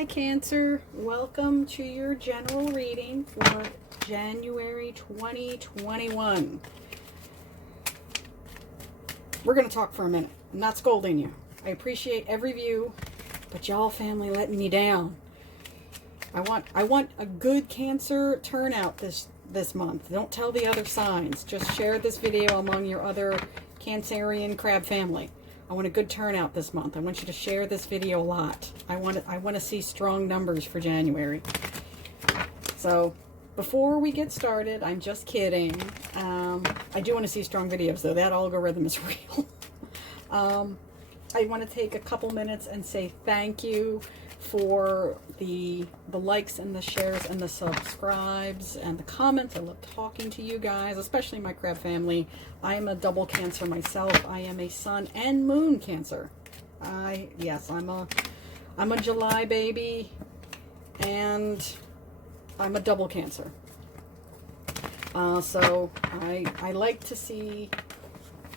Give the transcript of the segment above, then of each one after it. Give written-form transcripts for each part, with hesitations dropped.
Hi Cancer, welcome to your general reading for January 2021. We're going to talk for a minute. I'm not scolding you. I appreciate every view, but y'all family letting me down. I want a good Cancer turnout this month. Don't tell the other signs. Just share this video among your other Cancerian crab family. I want a good turnout this month. I want you to share this video a lot. I want to see strong numbers for January. So before we get started, I'm just kidding. I do want to see strong videos though. That algorithm is real. I want to take a couple minutes and say thank you for the likes and the shares and the subscribes and the comments. I love talking to you guys, especially my crab family. I am a double Cancer myself. I am a sun and moon Cancer. Yes, I'm a July baby, and I'm a double Cancer. So I like to see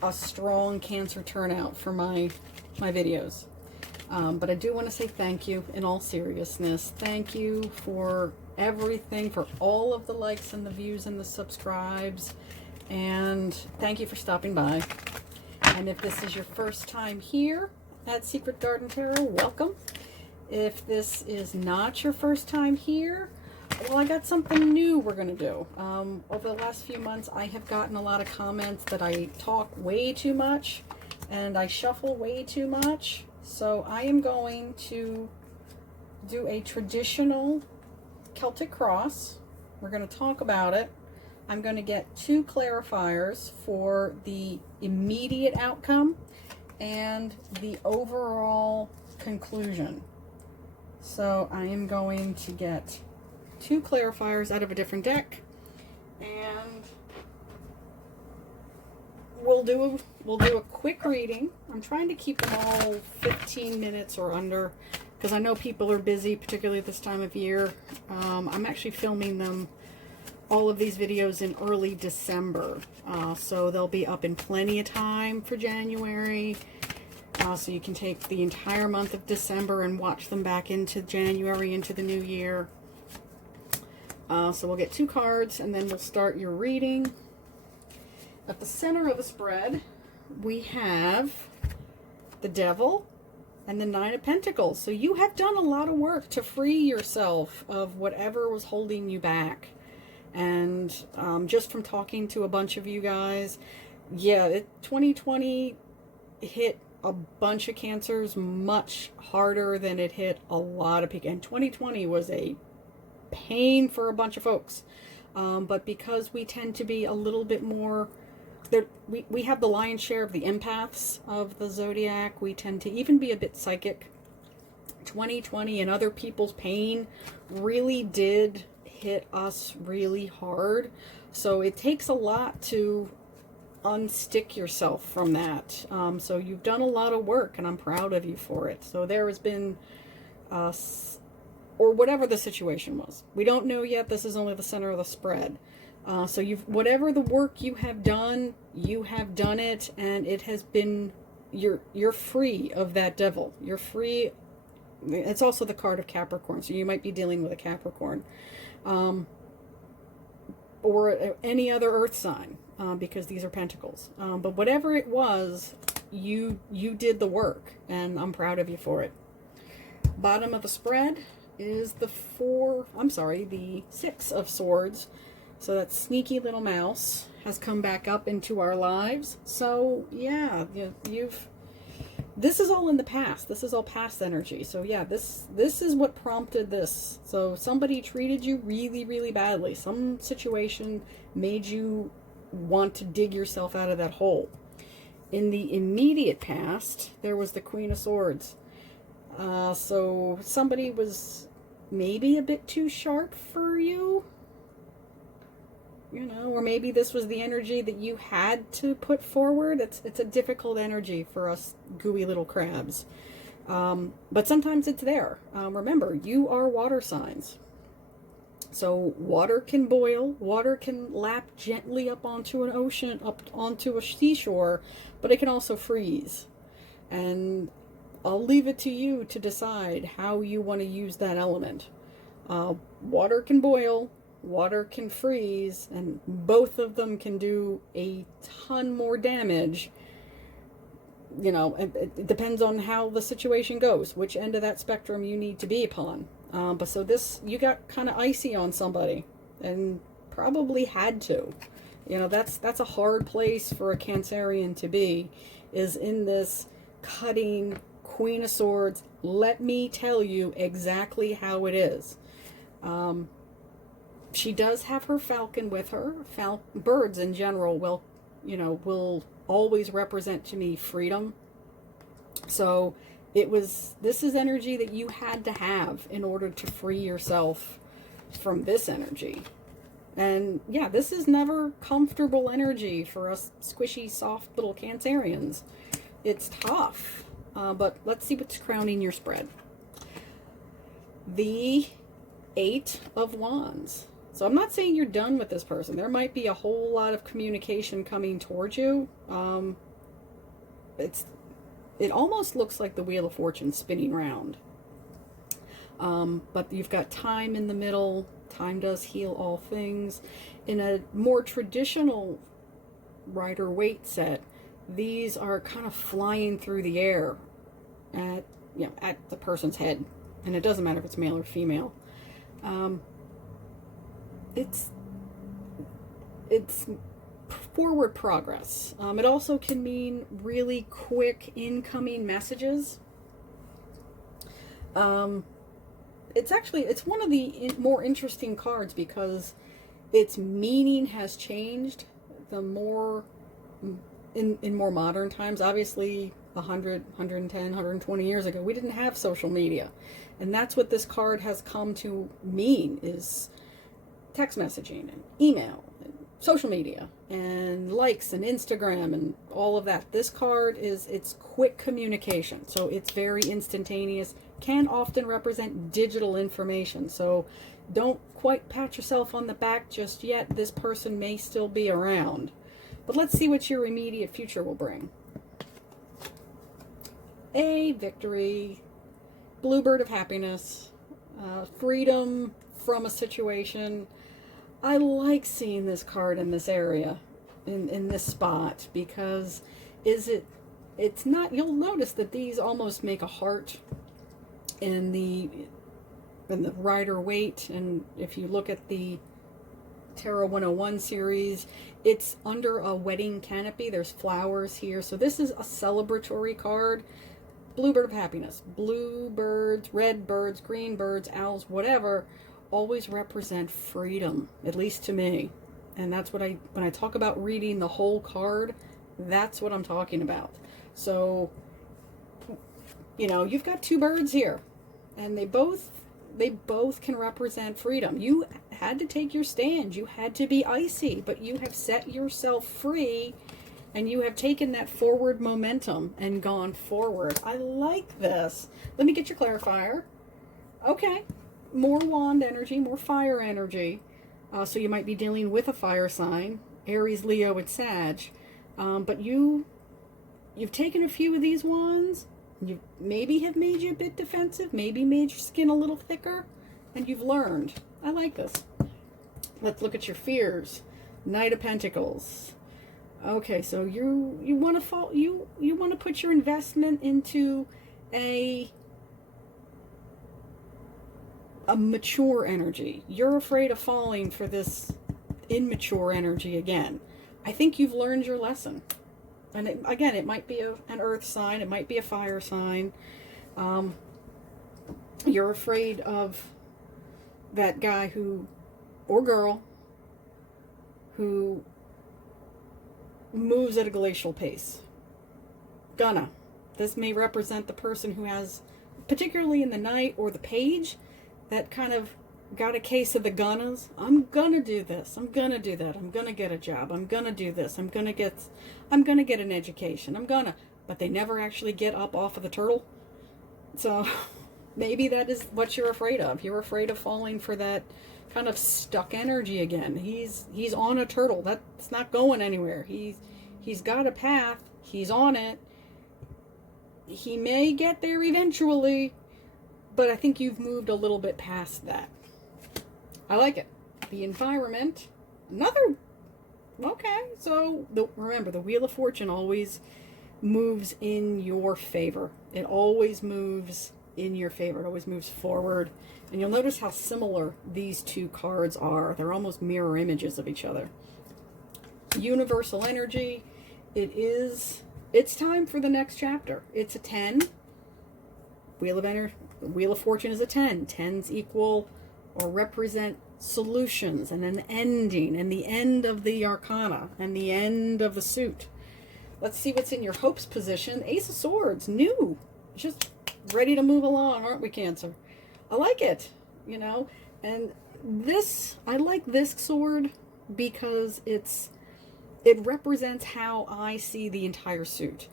a strong Cancer turnout for my videos. But I do want to say thank you in all seriousness. Thank you for everything, for all of the likes and the views and the subscribes. And thank you for stopping by. And if this is your first time here at Secret Garden Tarot, welcome. If this is not your first time here, well, I got something new we're going to do. Over the last few months, I have gotten a lot of comments that I talk way too much and I shuffle way too much. So I am going to do a traditional Celtic cross. We're going to talk about it. I'm going to get two clarifiers for the immediate outcome and the overall conclusion. So I am going to get two clarifiers out of a different deck, and we'll do a quick reading. I'm trying to keep them all 15 minutes or under because I know people are busy, particularly at this time of year. I'm actually filming all of these videos in early December, so they'll be up in plenty of time for January. So you can take the entire month of December and watch them back into January, into the new year. So we'll get two cards and then we'll start your reading. At the center of the spread, we have the Devil and the Nine of Pentacles. So you have done a lot of work to free yourself of whatever was holding you back. And just from talking to a bunch of you guys, yeah, 2020 hit a bunch of Cancers much harder than it hit a lot of people. And 2020 was a pain for a bunch of folks. But because we tend to be a little bit more... We have the lion's share of the empaths of the zodiac. We tend to even be a bit psychic. 2020 and other people's pain really did hit us really hard. So it takes a lot to unstick yourself from that. So you've done a lot of work and I'm proud of you for it. So there has been, or whatever the situation was. We don't know yet. This is only the center of the spread. So whatever the work you have done it, and it has been, you're free of that devil. You're free. It's also the card of Capricorn, so you might be dealing with a Capricorn, or any other earth sign, because these are pentacles. But whatever it was, you did the work, and I'm proud of you for it. Bottom of the spread is the Six of Swords. So that sneaky little mouse has come back up into our lives. So yeah, this is all in the past. This is all past energy. So yeah, this is what prompted this. So somebody treated you really, really badly. Some situation made you want to dig yourself out of that hole. In the immediate past, there was the Queen of Swords. So somebody was maybe a bit too sharp for you. You know, or maybe this was the energy that you had to put forward. It's a difficult energy for us gooey little crabs. But sometimes it's there. Remember, you are water signs. So water can boil, water can lap gently up onto an ocean, up onto a seashore, but it can also freeze. And I'll leave it to you to decide how you want to use that element. Water can boil, water can freeze, and both of them can do a ton more damage. You know, it depends on how the situation goes, which end of that spectrum you need to be upon. But so this, you got kind of icy on somebody, and probably had to. You know, that's a hard place for a Cancerian to be, is in this cutting Queen of Swords. Let me tell you exactly how it is. She does have her falcon with her. Birds in general will always represent to me freedom. So this is energy that you had to have in order to free yourself from this energy. And yeah, this is never comfortable energy for us squishy, soft little Cancerians. It's tough. But let's see what's crowning your spread. The 8 of Wands. So I'm not saying you're done with this person. There might be a whole lot of communication coming towards you. It almost looks like the Wheel of Fortune spinning round. But you've got time in the middle. Time does heal all things. In a more traditional Rider-Waite set, these are kind of flying through the air at the person's head. And it doesn't matter if it's male or female. It's forward progress. It also can mean really quick incoming messages. It's one of the more interesting cards because its meaning has changed. The more in more modern times, obviously 100, 110, 120 years ago, we didn't have social media. And that's what this card has come to mean, is text messaging and email and social media and likes and Instagram and all of that. This card it's quick communication. So it's very instantaneous, can often represent digital information. So don't quite pat yourself on the back just yet. This person may still be around. But let's see what your immediate future will bring. A victory, bluebird of happiness, freedom from a situation. I like seeing this card in this area, in this spot, because it's not, you'll notice that these almost make a heart in the Rider-Waite, and if you look at the Tarot 101 series, it's under a wedding canopy. There's flowers here. So this is a celebratory card. Bluebird of happiness. Bluebirds, red birds, green birds, owls, whatever, always represent freedom, at least to me. And that's what when I talk about reading the whole card, that's what I'm talking about. So, you've got two birds here, and they both can represent freedom. You had to take your stand. You had to be icy, but you have set yourself free, and you have taken that forward momentum and gone forward. I like this. Let me get your clarifier. Okay. More wand energy, more fire energy. So you might be dealing with a fire sign, Aries, Leo, and Sag. But you've taken a few of these wands. You maybe have made you a bit defensive, maybe made your skin a little thicker, and you've learned. I like this. Let's look at your fears. Knight of Pentacles. Okay, so you want to put your investment into a mature energy. You're afraid of falling for this immature energy again. I think you've learned your lesson. And it might be an earth sign. It might be a fire sign. You're afraid of that guy or girl who moves at a glacial pace. This may represent the person who has, particularly in the Knight or the Page, that kind of got a case of the gonnas. I'm gonna do this. I'm gonna do that. I'm gonna get a job. I'm gonna do this. I'm gonna get an education. But they never actually get up off of the turtle. So maybe that is what you're afraid of. You're afraid of falling for that kind of stuck energy again. He's on a turtle. That's not going anywhere. He's got a path. He's on it. he may get there eventually, but I think you've moved a little bit past that. I like it. The environment, another, okay, so remember, the Wheel of Fortune always moves in your favor. It always moves in your favor. It always moves forward. And you'll notice how similar these two cards are. They're almost mirror images of each other. Universal energy. It's time for the next chapter. It's a 10. Wheel of Fortune is a 10. 10s equal or represent solutions and an ending and the end of the arcana and the end of the suit. Let's see what's in your hopes position. Ace of Swords, new. Just ready to move along, aren't we, Cancer? I like it, you know. And this, I like this sword because it represents how I see the entire suit.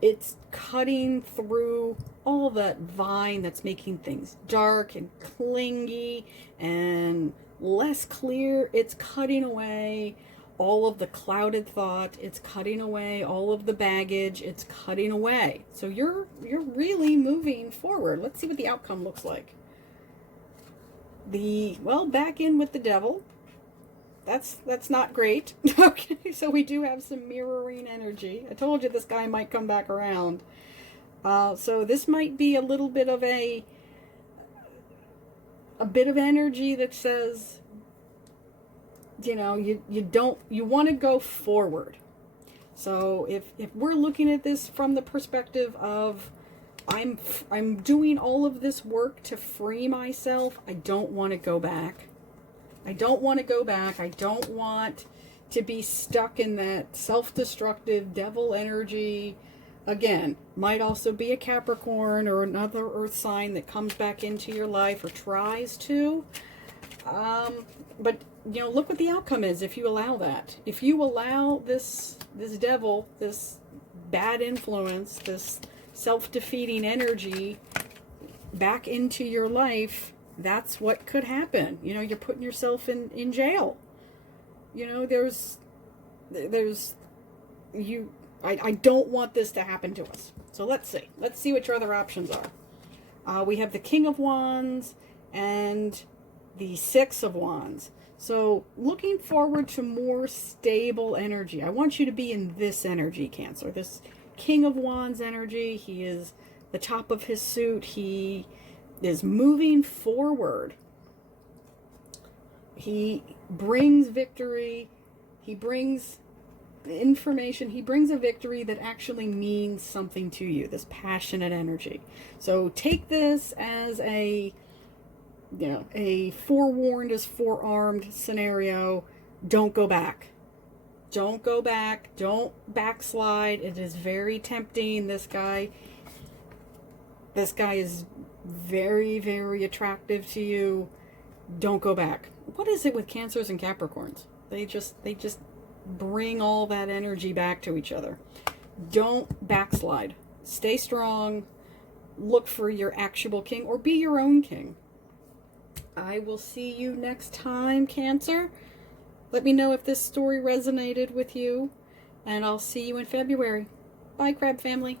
It's cutting through all that vine that's making things dark and clingy and less clear. It's cutting away all of the clouded thought. It's cutting away all of the baggage. It's cutting away. So you're really moving forward. Let's see what the outcome looks like. Back in with the devil. That's not great. Okay, so we do have some mirroring energy. I told you this guy might come back around. So this might be a little bit of a bit of energy that says, you know, you want to go forward. So if we're looking at this from the perspective of I'm doing all of this work to free myself, I don't want to go back. I don't want to go back. I don't want to be stuck in that self-destructive devil energy. Again, might also be a Capricorn or another earth sign that comes back into your life or tries to. But, you know, look what the outcome is if you allow that. If you allow this devil, this bad influence, this self-defeating energy back into your life, that's what could happen. You know, you're putting yourself in jail. You know, I don't want this to happen to us. So let's see. Let's see what your other options are. We have the King of Wands and the Six of Wands. So looking forward to more stable energy. I want you to be in this energy, Cancer. This King of Wands energy. He is the top of his suit. He is moving forward. He brings victory. He brings information. He brings a victory that actually means something to you, this passionate energy. So take this as a forewarned is forearmed scenario. Don't go back. Don't go back. Don't backslide. It is very tempting. This guy is very, very attractive to you. Don't go back. What is it with Cancers and Capricorns? They just bring all that energy back to each other. Don't backslide. Stay strong. Look for your actual king or be your own king. I will see you next time, Cancer. Let me know if this story resonated with you, and I'll see you in February. Bye, Crab family.